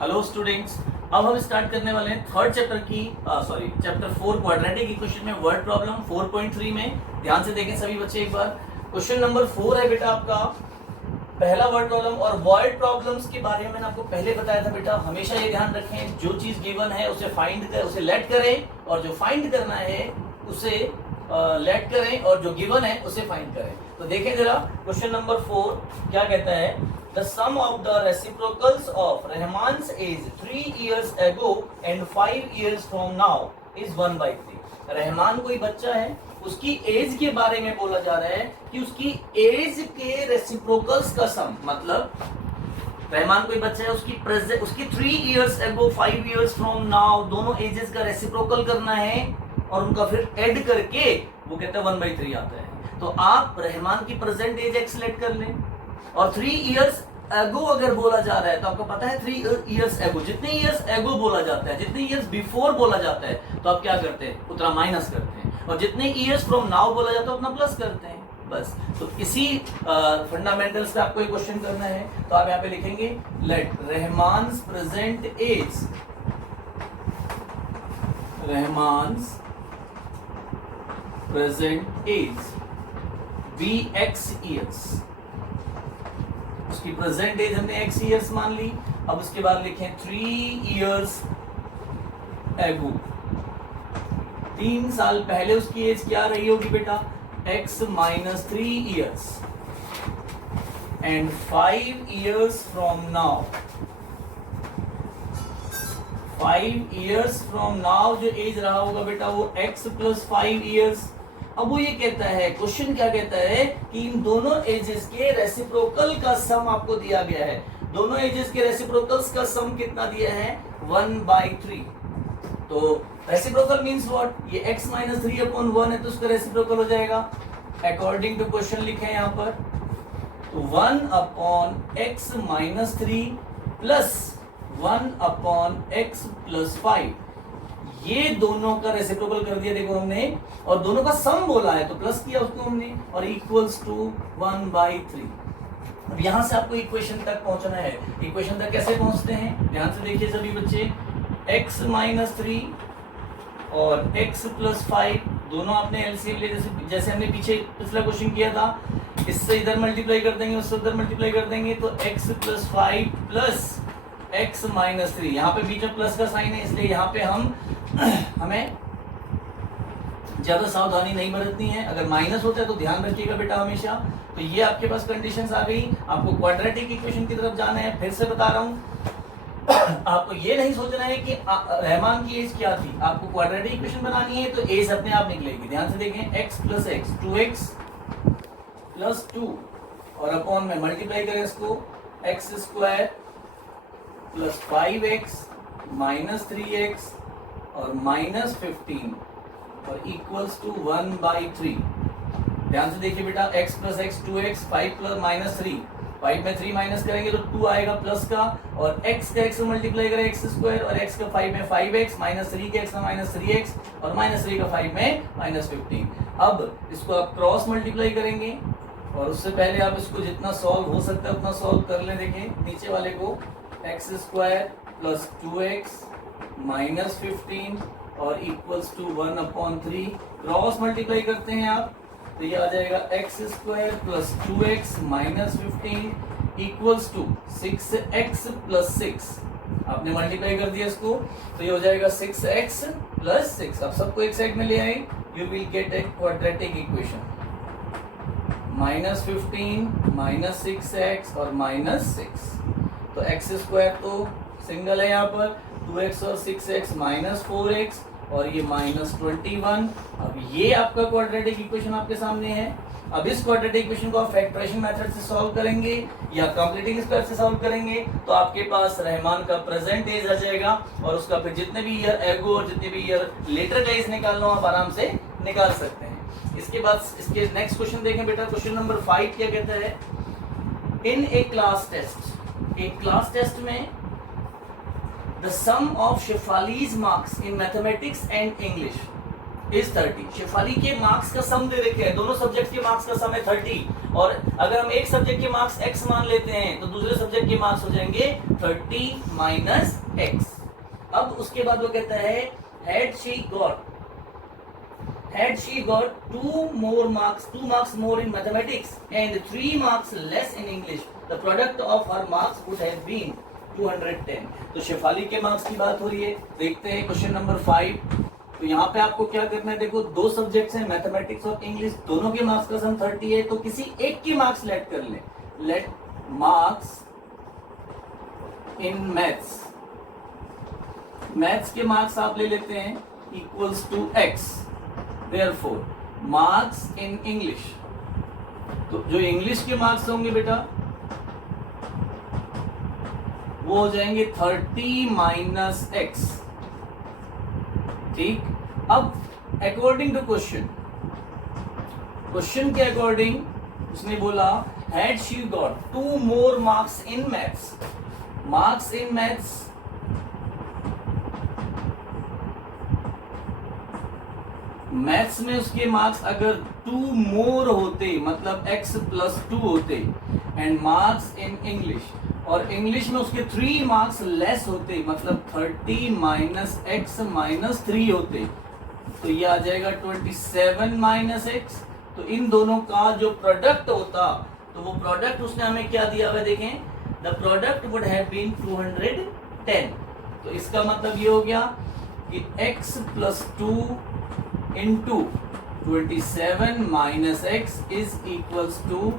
Hello students, अब हम start करने वाले हैं थर्ड चैप्टर की चैप्टर 4 क्वाड्रेटिक इक्वेशन में वर्ड प्रॉब्लम 4.3 में। ध्यान से देखें सभी बच्चे एक बार। क्वेश्चन नंबर 4 है बेटा आपका पहला वर्ड प्रॉब्लम। और वर्ड प्रॉब्लम्स के बारे में मैंने आपको पहले बताया था बेटा, हमेशा ये ध्यान रखें जो चीज गिवन है उसे उसे लेट करें, और जो फाइंड करना है उसे लेट करें, और जो गिवन है उसे फाइंड करें। तो देखें जरा क्वेश्चन नंबर 4 क्या कहता है। The sum of the reciprocals of Rahman's age 3 years ago and 5 years from now is 1/3। Rahman कोई बच्चा है, उसकी एज के बारे में बोला जा रहा है कि उसकी एज के रेसिप्रोकल्स का सम, मतलब रहमान कोई बच्चा है, उसकी 3 years ago 5 years from now दोनों एजेस का रेसिप्रोकल करना है और उनका फिर ऐड करके वो कहता है 1/3 आता है। तो आप रहमान की प्रेजेंट एज एक्स सेलेक्ट कर लें, और 3 इयर्स एगो अगर बोला जा रहा है तो आपको पता है 3 इयर्स एगो, जितने इयर्स एगो बोला जाता है, जितने इयर्स बिफोर बोला जाता है तो आप क्या करते हैं, उतना माइनस करते हैं, और जितने इयर्स फ्रॉम नाउ बोला जाता है उतना प्लस करते हैं। बस तो इसी फंडामेंटल्स पे आपको एक क्वेश्चन करना है। तो आप यहाँ पे लिखेंगे let Rahman's present age, Rahman's present age be x years. उसकी प्रेजेंट एज हमने एक्स ईयर्स मान ली। अब उसके बाद लिखें 3 इयर्स एगो, 3 साल पहले उसकी एज क्या रही होगी बेटा, x minus 3 years, and 5 years from now, 5 years from now जो एज रहा होगा बेटा वो एक्स प्लस 5 इयर्स। अब वो ये कहता है, क्वेश्चन क्या कहता है कि इन दोनों एजेस के रेसिप्रोकल का सम आपको दिया गया है। दोनों एजेस के रेसिप्रोकल्स का सम कितना दिया है, 1/3। तो रेसिप्रोकल मींस व्हाट, ये x माइनस 3/1 है तो उसका रेसिप्रोकल हो जाएगा अकॉर्डिंग टू क्वेश्चन लिखे हैं यहाँ पर, तो 1/x minus 3 plus 1/x plus 5, ये दोनों का रेसिप्रोकल कर दिया देखो हमने, और दोनों का सम बोला है तो प्लस किया उसको हमने, और इक्वल्स टू 1/3। अब यहां से आपको इक्वेशन तक पहुंचना है। इक्वेशन तक कैसे पहुंचते हैं, ध्यान से देखिए सभी बच्चे। x माइनस 3 और x प्लस 5 दोनों आपने एलसीएम ले, जैसे हमने पीछे पिछला क्वेश्चन किया था, इससे इधर मल्टीप्लाई कर देंगे, उससे उधर मल्टीप्लाई कर देंगे, तो x plus 5 plus x minus 3, यहाँ पे बीच में प्लस का साइन है इसलिए यहाँ पे हमें ज्यादा सावधानी नहीं बरतनी है। अगर माइनस होता है तो ध्यान रखिएगा बेटा हमेशा। तो ये आपके पास कंडीशंस आ गई, आपको क्वाड्रेटिक इक्वेशन की तरफ जाना है। फिर से बता रहा हूँ, आपको ये नहीं सोचना है कि रहमान की एज क्या थी, आपको क्वाड्रेटिक इक्वेशन बनानी है तो एज अपने आप निकलेगी। ध्यान से देखें, x plus x 2x plus 2, और अपॉन में मल्टीप्लाई करें इसको, x square plus 5x minus 3x और माइनस 15 और इक्वल्स टू 1/3। ध्यान से देखिए बेटा, x plus x 2x, 5 plus minus 3, 5 में 3 माइनस करेंगे तो 2 आएगा प्लस का, और x का x से मल्टीप्लाई करें एक्स स्क्वायर, और x का 5 में 5x, माइनस 3 के x में माइनस 3x, और माइनस 3 का 5 में माइनस 15। अब इसको आप क्रॉस मल्टीप्लाई करेंगे, और उससे पहले आप इसको जितना सॉल्व हो सकता है उतना सॉल्व कर लें। देखें नीचे वाले को, x square plus 2x minus 15 और इक्वल्स टू 1/3, क्रॉस मल्टीप्लाई करते हैं आप तो ये आ जाएगा x square plus 2x minus 15 equals to 6x plus 6। आपने मल्टीप्लाई कर दिया इसको तो ये हो जाएगा 6x प्लस 6। अब सबको एक साइड में ले आए, you will get a quadratic equation, minus 15 minus 6x और माइनस 6। तो एक्स स्क्वायर तो सिंगल है यहाँ पर, 2x और 6x माइनस 4x और ये माइनस 21। अब ये आपका क्वाड्रेटिक इक्वेशन आपके सामने है। अब इस क्वाड्रेटिक इक्वेशन को आप फैक्टराइजेशन मेथड से सॉल्व करेंगे या कंप्लीटिंग स्क्वायर से सॉल्व करेंगे तो आपके पास रहमान का प्रेजेंट एज आ जाएगा, और उसका फिर जितने भी ईयर एगो और जितने भी ईयर लेटर का एज निकालना हो आप आराम से निकाल सकते हैं। इसके बाद इसके नेक्स्ट क्वेश्चन देखें बेटा, क्वेश्चन नंबर 5 क्या कहता है। इन ए क्लास टेस्ट, एक क्लास टेस्ट में the sum of Shefali's marks in mathematics and English is 30। Shefali के मार्क्स का सम दे रखे हैं, दोनों सब्जेक्ट के मार्क्स का सम है 30, और अगर हम एक सब्जेक्ट के मार्क्स x मान लेते हैं तो दूसरे सब्जेक्ट के मार्क्स हो जाएंगे 30 माइनस x। अब उसके बाद वो कहता है had she got 2 marks more in mathematics and 3 marks less in English, the product of her marks would have been 210। तो शेफाली के मार्क्स की बात हो रही है। देखते हैं क्वेश्चन नंबर 5। तो यहाँ पे आपको क्या करना है, देखो दो सब्जेक्ट्स हैं, मैथमेटिक्स और इंग्लिश, दोनों के मार्क्स का सम 30 है, तो किसी एक की मार्क्स लेट कर ले। लेट मार्क्स इन मैथ्स के मार्क्स आप ले लेते हैं equals to x, therefore marks in English, तो जो इंग्लिश के मार्क्स होंगे बेटा वो हो जाएंगे 30 माइनस x। ठीक, अब अकॉर्डिंग टू क्वेश्चन के अकॉर्डिंग उसने बोला had she got 2 more marks in maths. Marks in maths में उसके मार्क्स अगर 2 मोर होते, मतलब x प्लस 2 होते, एंड मार्क्स इन इंग्लिश, और इंग्लिश में उसके 3 मार्क्स लेस होते, मतलब 30 माइनस x माइनस 3 होते, तो ये आ जाएगा 27 माइनस x। तो इन दोनों का जो प्रोडक्ट होता, तो वो प्रोडक्ट उसने हमें क्या दिया हुआ देखें, the product would have been 210। तो इसका मतलब ये हो गया कि x plus 2 into 27 minus x is equals to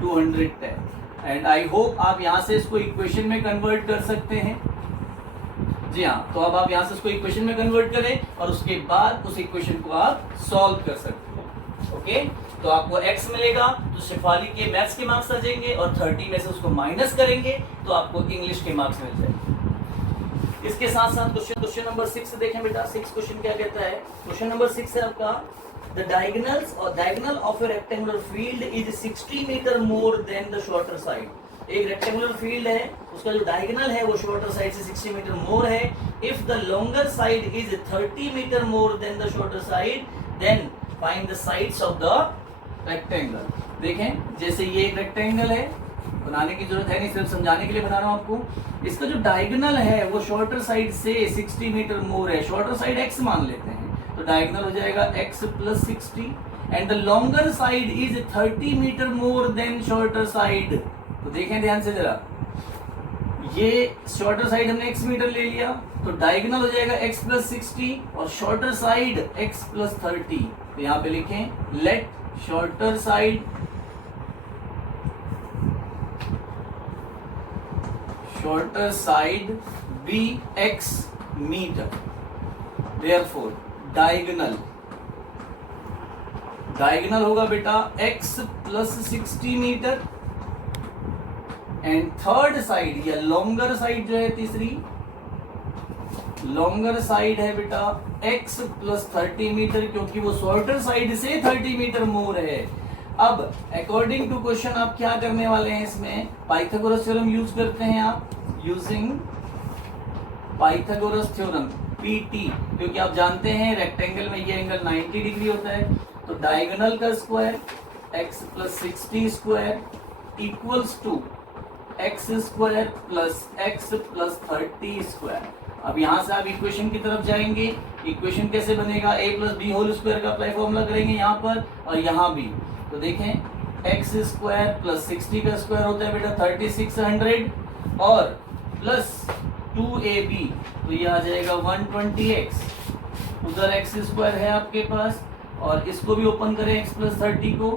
210। And I hope आप यहाँ से इसको इक्वेशन में कन्वर्ट कर सकते हैं। जी हाँ, तो अब आप यहाँ से इसको इक्वेशन में कन्वर्ट करें और उसके बाद उस इक्वेशन को आप सॉल्व कर सकते हैं। ओके, तो आपको x मिलेगा, तो शेफाली के मैथ्स के मार्क्स आ जाएंगे, और 30 में से उसको माइनस करेंगे तो आपको इंग्लिश के मार्क्स मिल जाएंगे। इसके साथ साथ क्वेश्चन नंबर 6 देखें बेटा। 6 क्वेश्चन क्या कहता है, क्वेश्चन नंबर 6 है आपका The diagonal of a rectangular field is 60 metre more than the shorter side। एक रेक्टेंगुलर फील्ड है, उसका जो डायगोनल है वो शॉर्टर साइड से 60 मीटर मोर है। If the longer side is 30 metre more than the shorter side, then find the sides of the rectangle. देखें, जैसे ये एक रेक्टेंगल है, बनाने की जरूरत है नहीं, सिर्फ समझाने के लिए बना रहा हूं आपको। इसका जो डायगोनल है वो शॉर्टर साइड से 60 मीटर मोर है, शॉर्टर साइड x मान लेते हैं, तो डायगोनल हो जाएगा x plus 60, and the longer side is 30 metre more than shorter side. तो देखें ध्यान से जरा, ये शॉर्टर साइड हमने x मीटर ले लिया, तो डायगोनल हो जाएगा x प्लस 60 और शॉर्टर साइड x प्लस 30। तो यहाँ पे लिखें let shorter side be x metre, therefore diagonal होगा बेटा x plus 60 metre, and third side या लॉन्गर साइड जो है, तीसरी लॉन्गर साइड है बेटा x प्लस 30 मीटर, क्योंकि वो शॉर्टर साइड से 30 मीटर मोर है। अब अकॉर्डिंग टू क्वेश्चन आप क्या करने वाले हैं, इसमें पाइथागोरस थ्योरम यूज करते हैं आप, यूजिंग पाइथागोरस थ्योरम PT, क्योंकि आप जानते हैं रेक्टेंगल में ये एंगल 90 डिग्री होता है। तो डायगोनल का square x plus 60 square equals to x square plus x plus 30 square. अब यहाँ से आप इक्वेशन की तरफ जाएंगे। इक्वेशन कैसे बनेगा, a plus b whole square का अप्लाई फॉर्मूला करेंगे यहाँ पर और यहाँ भी। तो देखें x स्क्वायर प्लस 60 का स्क्वायर होता है बेटा 3600 और प्लस 2ab, तो ये आ जाएगा 120x। उधर x स्क्वायर है आपके पास और इसको भी ओपन करें x प्लस 30 को,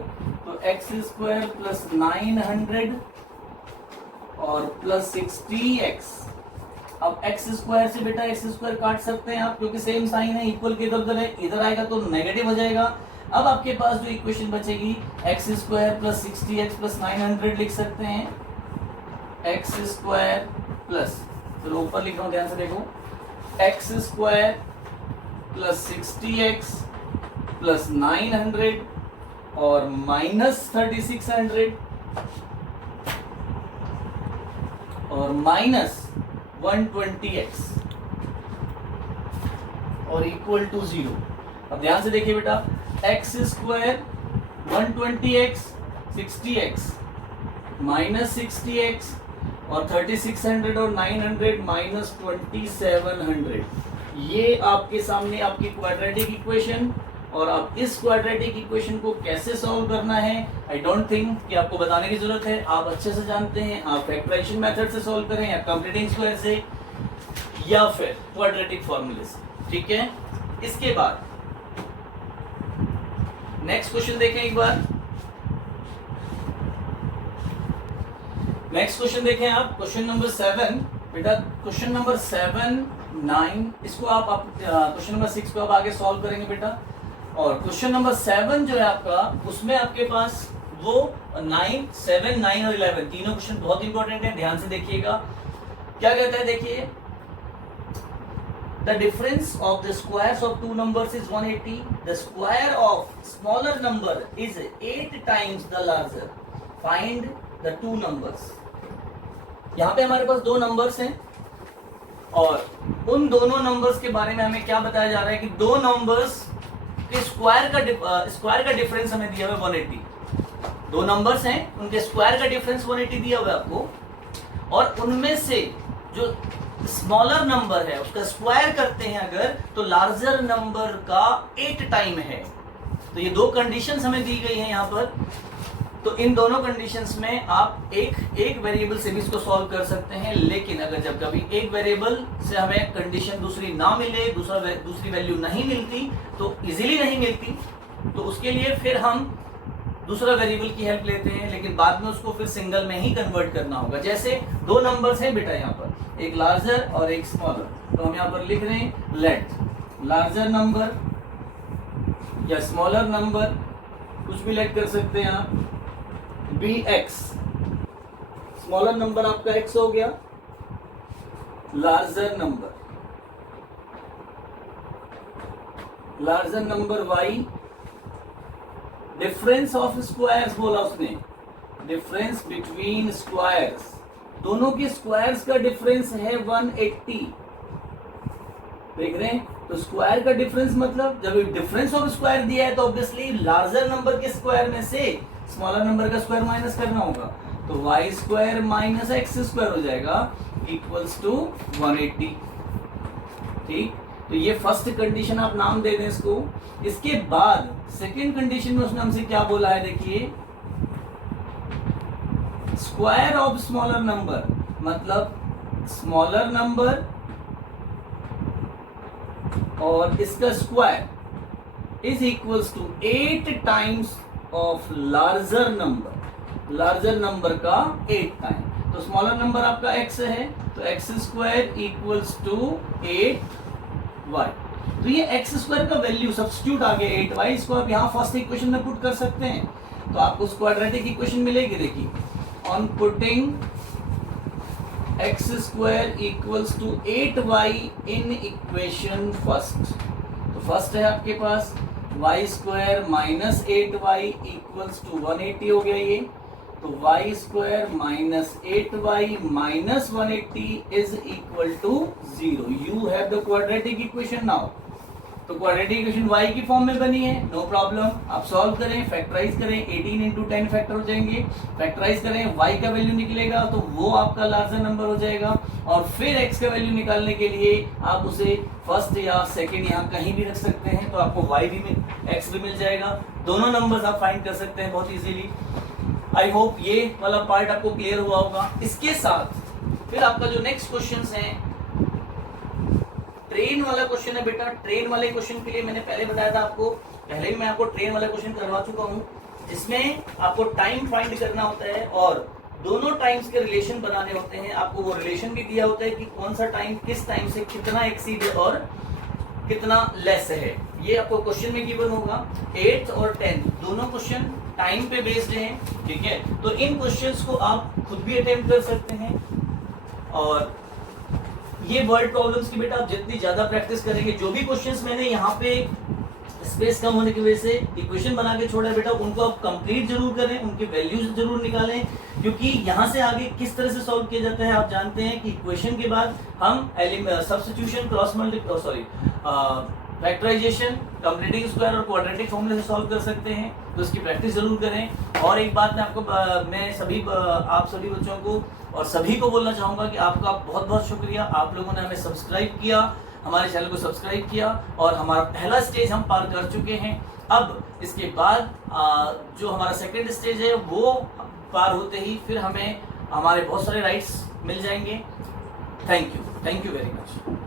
तो x स्क्वायर प्लस 900 और प्लस 60x। अब x स्क्वायर से बेटा x स्क्वायर काट सकते हैं आप, क्योंकि सेम साइन है, इक्वल के इधर है, इधर आएगा तो नेगेटिव हो जाएगा। अब आपके पास जो इक्वेशन बचेगी x square plus 60x plus 900 लिख सकते हैं, x स्क्वायर प्लस, तो ऊपर लिख रहा हूँ ध्यान से देखो, x square plus 60x plus 900 और माइनस 3600 और माइनस 120x और इक्वल टू 0। अब ध्यान से देखिए बेटा, x square 120x 60x minus 60x और 3600 और 900 माइनस 2700, ये आपके सामने आपकी क्वाड्रेटिक इक्वेशन। और अब इस क्वाड्रेटिक इक्वेशन को कैसे सॉल्व करना है, आई डोंट थिंक कि आपको बताने की जरूरत है, आप अच्छे से जानते हैं। आप फैक्टराइजेशन मेथड से सॉल्व करें या कंप्लीटिंग स्क्वायर से या फिर क्वाड्रेटिक फॉर्मूले से, ठीक है। इसके बाद नेक्स्ट क्वेश्चन देखें एक बार। नेक्स्ट क्वेश्चन देखें आप, क्वेश्चन नंबर 7 बेटा। क्वेश्चन नंबर 7, 9 इसको आप क्वेश्चन नंबर 6 को आप आगे सॉल्व करेंगे बेटा। और क्वेश्चन नंबर 7 जो है आपका, उसमें आपके पास वो 9, 7, 9 और 11 तीनों क्वेश्चन बहुत इंपॉर्टेंट है, ध्यान से देखिएगा। क्या कहता है देखिए, the difference of the squares of two numbers is 180, the square of smaller number is 8 times the larger, find the two numbers. यहाँ पे हमारे पास दो नंबर्स हैं और उन दोनों नंबर्स के बारे में हमें क्या बताया जा रहा है कि दो नंबर्स के स्क्वायर का डिफरेंस हमें दिया हुआ है 180। दो नंबर्स हैं, उनके स्क्वायर का डिफरेंस 180 दिया हुआ है आपको, और उनमें से जो स्मॉलर नंबर है उसका स्क्वायर करते हैं अगर, तो लार्जर नंबर का 8 टाइम है। तो ये दो कंडीशंस हमें दी गई हैं यहाँ पर। तो इन दोनों कंडीशंस में आप एक वेरिएबल से भी इसको सॉल्व कर सकते हैं, लेकिन अगर जब कभी एक वेरिएबल से हमें कंडीशन दूसरी ना मिले, दूसरी वैल्यू नहीं मिलती, तो इजीली नहीं मिलती, तो उसके लिए फिर हम दूसरा वेरिएबल की हेल्प लेते हैं, लेकिन बाद में उसको फिर सिंगल में ही कन्वर्ट करना होगा। जैसे दो नंबर्स हैं बेटा यहाँ पर, एक लार्जर और एक स्मॉलर, तो हम यहाँ पर लिख रहे हैं लेट लार्जर नंबर या स्मॉलर नंबर, कुछ भी लेट कर सकते हैं आप, बी एक्स। स्मॉलर नंबर आपका एक्स हो गया, larger number y. Difference of squares बोला उसने, डिफरेंस बिटवीन स्क्वायर्स, दोनों के स्क्वायर्स का डिफरेंस है 180। देख रहे हैं, तो स्क्वायर का डिफरेंस मतलब जब डिफरेंस ऑफ स्क्वायर दिया है तो ऑब्वियसली लार्जर नंबर के स्क्वायर में से स्मॉलर नंबर का स्क्वायर माइनस करना होगा, तो y square minus x square हो जाएगा इक्वल्स टू 180। ठीक, तो ये फर्स्ट कंडीशन आप नाम दे दें इसको। इसके बाद सेकेंड कंडीशन में उसने हमसे क्या बोला है देखिए, स्क्वायर ऑफ स्मॉलर नंबर, मतलब स्मॉलर नंबर और इसका square is equals to 8 times of larger number का 8 टाइम। तो स्मॉलर नंबर आपका x है, तो x square equals to 8y। तो ये एक्स स्क्वायर का वैल्यू सब्स्टिट्यूट आ गया 8y, इसको आप यहाँ फर्स्ट इक्वेशन में पुट कर सकते हैं, तो आपको क्वाड्रेटिक इक्वेशन मिलेगी। देखिए, on putting x square equals to 8y in equation first, तो फर्स्ट है आपके पास y square minus 8y equals to 180 हो गया ये, तो y square minus 8y minus 180 is equal to 0। You have the quadratic equation now. तो quadratic equation y की फॉर्म में बनी है, नो प्रॉब्लम। आप सॉल्व करें, फैक्टराइज करें, 18 इंटू 10 फैक्टर हो जाएंगे, फैक्टराइज करें, y का वैल्यू निकलेगा तो वो आपका लार्जर नंबर हो जाएगा, और फिर x का वैल्यू निकालने के लिए आप उसे फर्स्ट या सेकंड यहाँ कहीं भी रख सकते हैं, तो आपको y भी x भी मिल जाएगा। दोनों नंबर्स आप फाइंड कर सकते हैं बहुत इजीली। आई होप ये वाला पार्ट आपको क्लियर हुआ होगा। इसके साथ फिर आपका जो नेक्स्ट क्वेश्चन है, ट्रेन वाला क्वेश्चन है बेटा। ट्रेन वाले क्वेश्चन के लिए मैंने पहले बताया था आपको, पहले भी मैं आपको ट्रेन वाला क्वेश्चन करवा चुका हूँ, जिसमें आपको टाइम फाइंड करना होता है और दोनों टाइम्स के रिलेशन बनाने होते हैं। आपको वो रिलेशन भी दिया होता है कि कौन सा टाइम किस टाइम से कितना एक्सीड और कितना लेस है, ये आपको क्वेश्चन में गिवन होगा। 8th और 10th दोनों क्वेश्चन टाइम पे बेस्ड हैं, ठीक है। तो इन क्वेश्चंस को आप खुद भी अटेम्प्ट कर सकते हैं, और ये वर्ड प्रॉब्लम्स की बेटा आप जितनी ज्यादा प्रैक्टिस करेंगे, जो भी क्वेश्चंस मैंने यहाँ पे स्पेस कम होने की वजह से इक्वेशन बना के छोड़ा है बेटा, उनको आप कंप्लीट जरूर करें, उनके वैल्यूज जरूर निकालें, क्योंकि यहाँ से आगे किस तरह से सॉल्व किया जाता है आप जानते हैं कि इक्वेशन के बाद हम substitution, cross factorisation completing square और क्वाड्रेटिक फॉर्मूले से सॉल्व कर सकते हैं, तो इसकी प्रैक्टिस जरूर करें। और एक बात मैं आपको मैं आप सभी बच्चों को और सभी को बोलना चाहूँगा कि आपका बहुत बहुत शुक्रिया, आप लोगों ने हमें सब्सक्राइब किया, हमारे चैनल को सब्सक्राइब किया और हमारा पहला स्टेज हम पार कर चुके हैं। अब इसके बाद जो हमारा सेकेंड स्टेज है वो पार होते ही फिर हमें हमारे बहुत सारे राइट्स मिल जाएंगे। Thank you very much.